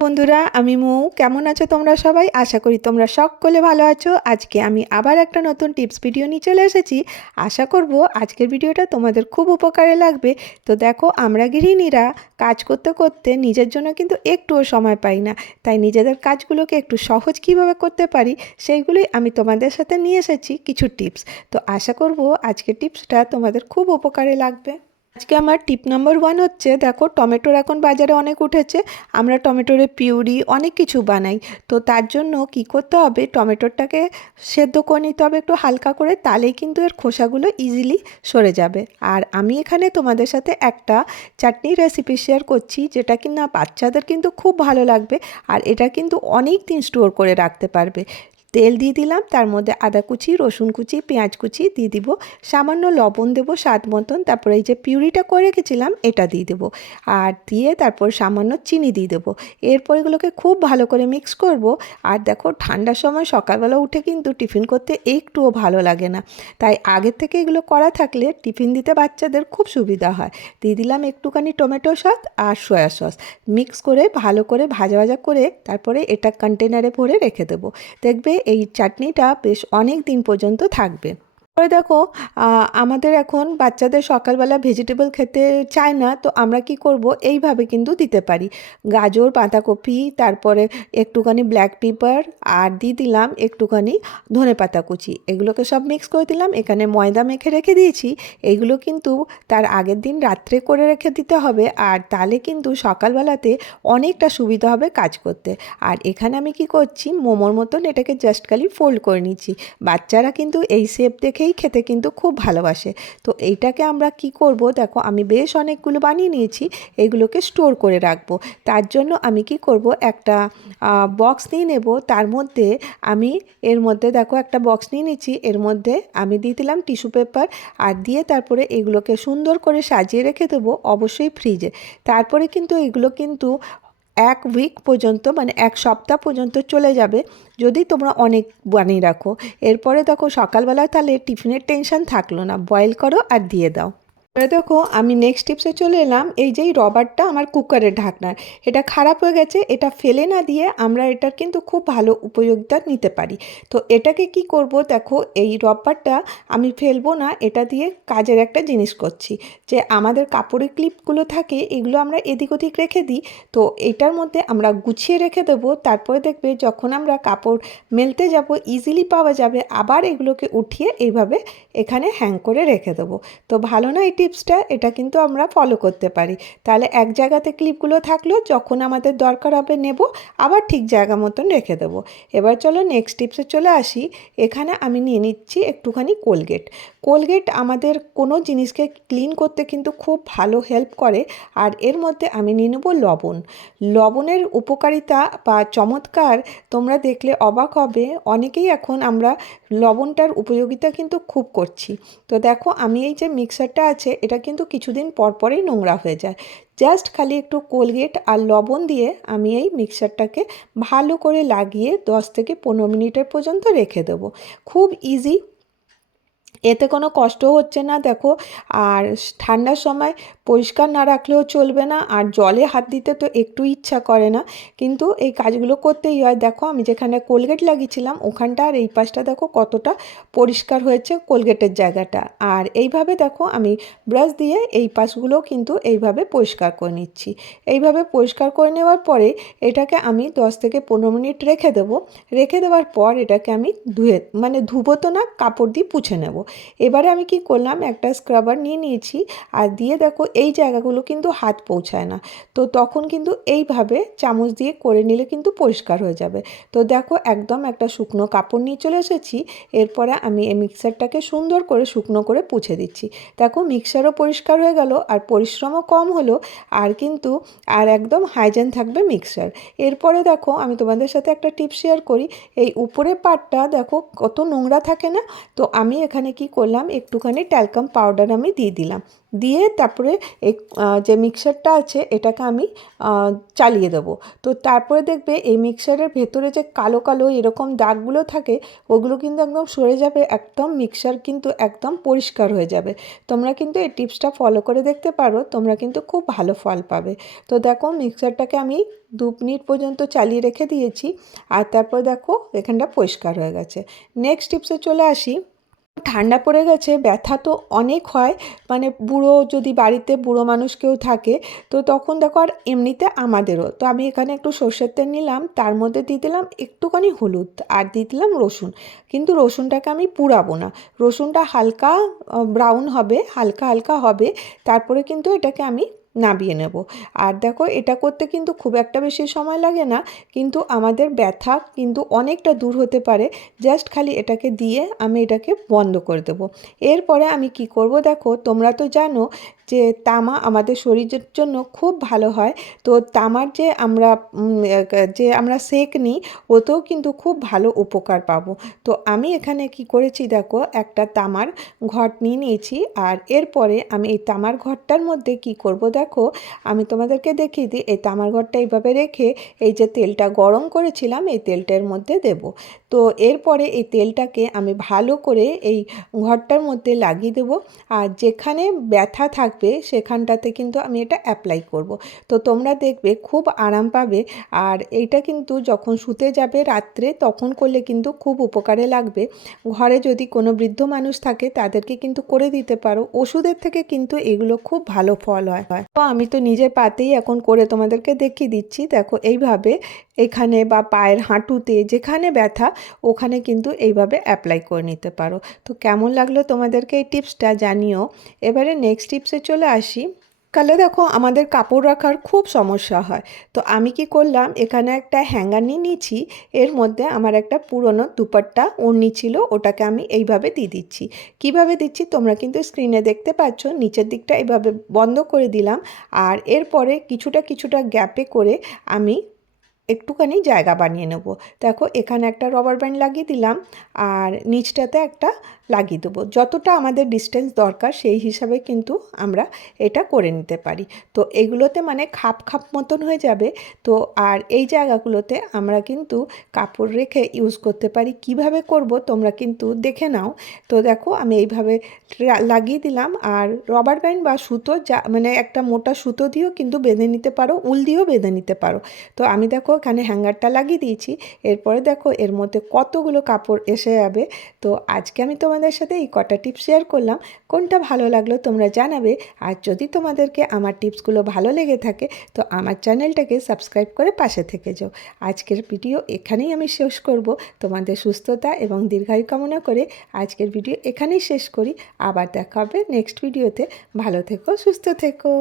বন্ধুরা, আমি মৌ। কেমন আছো তোমরা সবাই? আশা করি তোমরা সকলে ভালো আছো। আজকে আমি আবার একটা নতুন টিপস ভিডিও নিয়ে চলে এসেছি। আশা করব আজকের ভিডিওটা তোমাদের খুব উপকারে লাগবে। তো দেখো, আমরা গৃহিণীরা কাজ করতে করতে নিজের জন্য কিন্তু একটুও সময় পাই না। তাই নিজেদের কাজগুলোকে একটু সহজ কীভাবে করতে পারি, সেইগুলোই আমি তোমাদের সাথে নিয়ে এসেছি কিছু টিপস। তো আশা করব আজকের টিপসটা তোমাদের খুব উপকারে লাগবে। আজকে আমার টিপ নাম্বার ওয়ান হচ্ছে, দেখো টমেটোর এখন বাজারে অনেক উঠেছে, আমরা টমেটোরে পিউরি অনেক কিছু বানাই। তো তার জন্য কি করতে হবে, টমেটোরটাকে সেদ্ধ করে নিতে হবে একটু হালকা করে, তাহলেই কিন্তু এর খোসাগুলো ইজিলি সরে যাবে। আর আমি এখানে তোমাদের সাথে একটা চাটনি রেসিপি শেয়ার করছি, যেটা কিনা বাচ্চাদের কিন্তু খুব ভালো লাগবে, আর এটা কিন্তু অনেক দিন স্টোর করে রাখতে পারবে। তেল দিয়ে দিলাম, তার মধ্যে আদা কুচি, রসুন কুচি, পেঁয়াজ কুচি দিয়ে দিব। সামান্য লবণ দেবো স্বাদ মতন, তারপরে এই যে পিউরিটা করে রেখেছিলাম, এটা দিয়ে দেবো। আর দিয়ে তারপর সামান্য চিনি দিয়ে দেবো। এরপর এগুলোকে খুব ভালো করে মিক্স করব। আর দেখো, ঠান্ডার সময় সকালবেলা উঠে কিন্তু টিফিন করতে একটুও ভালো লাগে না। তাই আগের থেকে এগুলো করা থাকলে টিফিন দিতে বাচ্চাদের খুব সুবিধা হয়। দিয়ে দিলাম একটুখানি টমেটো সস আর সয়া সস। মিক্স করে, ভালো করে ভাজা ভাজা করে, তারপরে এটা কন্টেনারে ভরে রেখে দেবো। দেখবে এই চাটনিটা বেশ অনেক দিন পর্যন্ত থাকবে। পরে দেখো আমাদের এখন বাচ্চাদের সকালবেলা ভেজিটেবল খেতে চায় না, তো আমরা কি করব? এইভাবে কিন্তু দিতে পারি। গাজর, বাঁধাকপি, তারপরে একটুখানি ব্ল্যাক পেপার আর দিয়ে দিলাম একটুখানি ধনে পাতা কুচি। এগুলোকে সব মিক্স করে দিলাম, এখানে ময়দা মেখে রেখে দিয়েছি। এগুলো কিন্তু তার আগের দিন রাত্রে করে রেখে দিতে হবে, আর তাহলে কিন্তু সকালবেলাতে অনেকটা সুবিধা হবে কাজ করতে। আর এখানে আমি কি করছি, মোমোর মতন এটাকে জাস্ট খালি ফোল্ড করে নিচ্ছি। বাচ্চারা কিন্তু এই শেপ দেখেই এই খেতে কিন্তু খুব ভালোবাসে। তো এইটাকে আমরা কি করব? দেখো, আমি বেশ অনেকগুলো বানিয়ে নিয়েছি এইগুলোকে স্টোর করে রাখব। তার জন্য আমি কি করব? একটা বক্স নিয়ে নেব। তার মধ্যে আমি, এর মধ্যে দেখো একটা বক্স নিয়ে নিচ্ছি। এর মধ্যে আমি দিয়ে দিলাম টিস্যু পেপার আর দিয়ে তারপরে এগুলোকে সুন্দর করে সাজিয়ে রেখে দেবো অবশ্যই ফ্রিজে। তারপরে কিন্তু এগুলো কিন্তু এক উইক পর্যন্ত মানে এক সপ্তাহ পর্যন্ত চলে যাবে, যদি তোমরা অনেক বানিয়ে রাখো। এরপরে দেখো সকালবেলা তাহলে টিফিনের টেনশন থাকল না। বয়েল করো আর দিয়ে দাও। এবারে দেখো আমি নেক্সট টিপসে চলে এলাম। এই যে রবারটা আমার কুকারের ঢাকনার, এটা খারাপ হয়ে গেছে, এটা ফেলে না দিয়ে আমরা এটার কিন্তু খুব ভালো উপযোগিতা নিতে পারি। তো এটাকে কি করব দেখো, এই রবারটা আমি ফেলব না, এটা দিয়ে কাজের একটা জিনিস করছি। যে আমাদের কাপড়ের ক্লিপগুলো থাকে, এগুলো আমরা এদিক ওদিক রেখে দিই, তো এটার মধ্যে আমরা গুছিয়ে রেখে দেবো। তারপরে দেখবে যখন আমরা কাপড় মেলতে যাব ইজিলি পাওয়া যাবে, আবার এগুলোকে উঠিয়ে এইভাবে এখানে হ্যাং করে রেখে দেবো। তো ভালো না এটি টিপসটা এটা কিন্তু আমরা ফলো করতে পারি। তাহলে এক জায়গাতে ক্লিপগুলো থাকল, যখন আমাদের দরকার হবে নেব, আবার ঠিক জায়গা মতন রেখে দেবো। এবার চলো নেক্সট টিপসে চলে আসি। এখানে আমি নিয়ে নিচ্ছি একটুখানি কোলগেট কোলগেট আমাদের কোনো জিনিসকে ক্লিন করতে কিন্তু খুব ভালো হেল্প করে, আর এর মধ্যে আমি নিয়ে নেব লবণ। লবণের উপকারিতা বা চমৎকার তোমরা দেখলে অবাক হবে, অনেকেই এখন আমরা লবণটার উপযোগিতা কিন্তু খুব করছি। তো দেখো, আমি এই যে মিক্সারটা আছে, এটা কিন্তু কিছুদিন পর পরেই নোংরা হয়ে যায়। জাস্ট খালি একটু কোলগেট আর লবণ দিয়ে আমি এই মিক্সারটাকে ভালো করে লাগিয়ে দশ থেকে পনেরো মিনিটের পর্যন্ত রেখে দেবো। খুব ইজি এতে কোনো কষ্টও হচ্ছে না, দেখো। আর ঠান্ডার সময় পরিষ্কার না রাখলেও চলবে না, আর জলে হাত দিতে তো একটু ইচ্ছা করে না। কিন্তু এই কাজগুলো করতেই হয়। দেখো, আমি যেখানে কোলগেট লাগিয়েছিলাম, ওখানটা আর এই পাশটা দেখো কতটা পরিষ্কার হয়েছে কোলগেটের জায়গাটা। আর এইভাবে দেখো, আমি ব্রাশ দিয়ে এই পাশগুলো কিন্তু এইভাবে পরিষ্কার করে নিচ্ছি। এইভাবে পরিষ্কার করে নেওয়ার পরে এটাকে আমি দশ থেকে পনেরো মিনিট রেখে দেবো। রেখে দেওয়ার পর এটাকে আমি ধুয়ে মানে ধুবো তো না, কাপড় দিয়ে পুছে নেব। এবারে আমি কি করলাম? একটা স্ক্রাবার নিয়ে নিয়েছি আর দিয়ে দেখো এই জায়গাগুলো কিন্তু হাত পৌঁছায় না। তো তখন কিন্তু এইভাবে চামচ দিয়ে করে নিলে কিন্তু পরিষ্কার হয়ে যাবে। তো দেখো একদম একটা শুকনো কাপড় নিয়ে চলে এসেছি। এরপরে আমি এই মিক্সারটাকে সুন্দর করে শুকনো করে পুছে দিচ্ছি। দেখো মিক্সারও পরিষ্কার হয়ে গেল আর পরিশ্রমও কম হলো আর কিন্তু আর একদম হাইজেন থাকবে মিক্সার এরপরে দেখো আমি তোমাদের সাথে একটা টিপ শেয়ার করি। এই উপরের পার্টটা দেখো কত নোংরা থাকে না? তো আমি এখানে কি করলাম? একটুখানি ট্যালকাম পাউডার আমি দিয়ে দিলাম। দিয়ে তারপরে যে মিক্সারটা আছে, এটাকে আমি চালিয়ে দেবো। তো তারপরে দেখবে এই মিক্সারের ভেতরে যে কালো কালো এরকম দাগগুলো থাকে, ওগুলো কিন্তু একদম সরে যাবে, একদম মিক্সার কিন্তু একদম পরিষ্কার হয়ে যাবে। তোমরা কিন্তু এই টিপসটা ফলো করে দেখতে পারো, তোমরা কিন্তু খুব ভালো ফল পাবে। তো দেখো মিক্সারটাকে আমি দু মিনিট পর্যন্ত চালিয়ে রেখে দিয়েছি, আর তারপর দেখো এখানটা পরিষ্কার হয়ে গেছে। নেক্সট টিপসে চলে আসি। ঠান্ডা পড়ে গেছে, ব্যথা তো অনেক হয় মানে বুড়ো যদি বাড়িতে বুড়ো মানুষ কেউ থাকে, তো তখন দেখো আর এমনিতে আমাদেরও। তো আমি এখানে একটু সর্ষের তেল নিলাম, তার মধ্যে দিয়ে দিলাম একটুখানি হলুদ আর দিয়ে দিলাম রসুন। কিন্তু রসুনটাকে আমি পুড়াবো না। রসুনটা হালকা ব্রাউন হবে, হালকা হালকা হবে, তারপরে কিন্তু এটাকে আমি নাবিয়ে নেব। আর দেখো, এটা করতে কিন্তু খুব একটা বেশি সময় লাগে না, কিন্তু আমাদের ব্যথা কিন্তু অনেকটা দূর হতে পারে। জাস্ট খালি এটাকে দিয়ে আমি এটাকে বন্ধ করে দেবো। এরপরে আমি কি করব দেখো, তোমরা তো জানো যে তামা আমাদের শরীরের জন্য খুব ভালো হয়। তো তামার যে আমরা যে আমরা সেক নিই, ওতেও কিন্তু খুব ভালো উপকার পাবো। তো আমি এখানে কি করেছি দেখো, একটা তামার ঘট নিয়ে নিয়েছি আর এরপরে আমি এই তামার ঘরটার মধ্যে কি করব দেখো, আমি তোমাদেরকে দেখিয়ে দিই, এই তামার ঘরটা এইভাবে রেখে এই যে তেলটা গরম করেছিলাম, এই তেলটার মধ্যে দেব। তো এরপরে এই তেলটাকে আমি ভালো করে এই ঘরটার মধ্যে লাগিয়ে দেবো। আর যেখানে ব্যথা থাকবে সেখানটাতে কিন্তু আমি এটা অ্যাপ্লাই করব। তো তোমরা দেখবে খুব আরাম পাবে। আর এইটা কিন্তু যখন শুতে যাবে রাত্রে তখন করলে কিন্তু খুব উপকারে লাগবে। ঘরে যদি কোনো বৃদ্ধ মানুষ থাকে তাদেরকে কিন্তু করে দিতে পারো। ওষুধের থেকে কিন্তু এগুলো খুব ভালো ফল হয়। তো আমি তো নিজের পাতেই এখন করে তোমাদেরকে দেখিয়ে দিচ্ছি। দেখো এইভাবে এখানে বা পায়ের হাঁটুতে যেখানে ব্যথা, ওখানে কিন্তু এইভাবে অ্যাপ্লাই করে নিতে পারো। তো কেমন লাগল তোমাদেরকে এই টিপসটা জানিও। এবারে নেক্সট টিপসে চলে আসি। কালে দেখো আমাদের কাপড় রাখার খুব সমস্যা হয়। তো আমি কি করলাম, এখানে একটা হ্যাঙ্গার নিয়ে নিয়েছি, এর মধ্যে আমার একটা পুরনো দুপাট্টা ওড়নি ছিল, ওটাকে আমি এইভাবে দিয়ে দিচ্ছি। কীভাবে দিচ্ছি তোমরা কিন্তু স্ক্রিনে দেখতে পাচ্ছ, নিচের দিকটা এইভাবে বন্ধ করে দিলাম। আর এরপরে কিছুটা কিছুটা গ্যাপে করে আমি একটুখানি জায়গা বানিয়ে নেব। দেখো, এখানে একটা রবার ব্যান্ড লাগিয়ে দিলাম আর নিচটাতে একটা লাগিয়ে দেবো। যতটা আমাদের ডিস্টেন্স দরকার, সেই হিসাবে কিন্তু আমরা এটা করে নিতে পারি। তো এগুলোতে মানে খাপ খাপ মতন হয়ে যাবে। তো আর এই জায়গাগুলোতে আমরা কিন্তু কাপড় রেখে ইউজ করতে পারি। কীভাবে করব তোমরা কিন্তু দেখে নাও। তো দেখো, আমি এইভাবে লাগিয়ে দিলাম আর রবার ব্যান্ড বা সুতো যা মানে একটা মোটা সুতো দিয়েও কিন্তু বেঁধে নিতে পারো, উল দিয়েও বেঁধে নিতে পারো। তো আমি দেখো এখানে হ্যাঙ্গারটা লাগিয়ে দিয়েছি। এরপরে দেখো, এর মধ্যে কতগুলো কাপড় এসে যাবে। তো আজকে আমি তোমাদের সাথে এই কটা টিপস শেয়ার করলাম। কোনটা ভালো লাগল তোমরা জানাবে। আর যদি তোমাদেরকে আমার টিপসগুলো ভালো লেগে থাকে, তো আমার চ্যানেলটাকে সাবস্ক্রাইব করে পাশে থেকে যাও। আজকের ভিডিও এখানেই আমি শেষ করব। তোমাদের সুস্থতা এবং দীর্ঘায়ু কামনা করে আজকের ভিডিও এখানেই শেষ করি। আবার দেখা হবে নেক্সট ভিডিওতে ভালো থেকো, সুস্থ থেকো।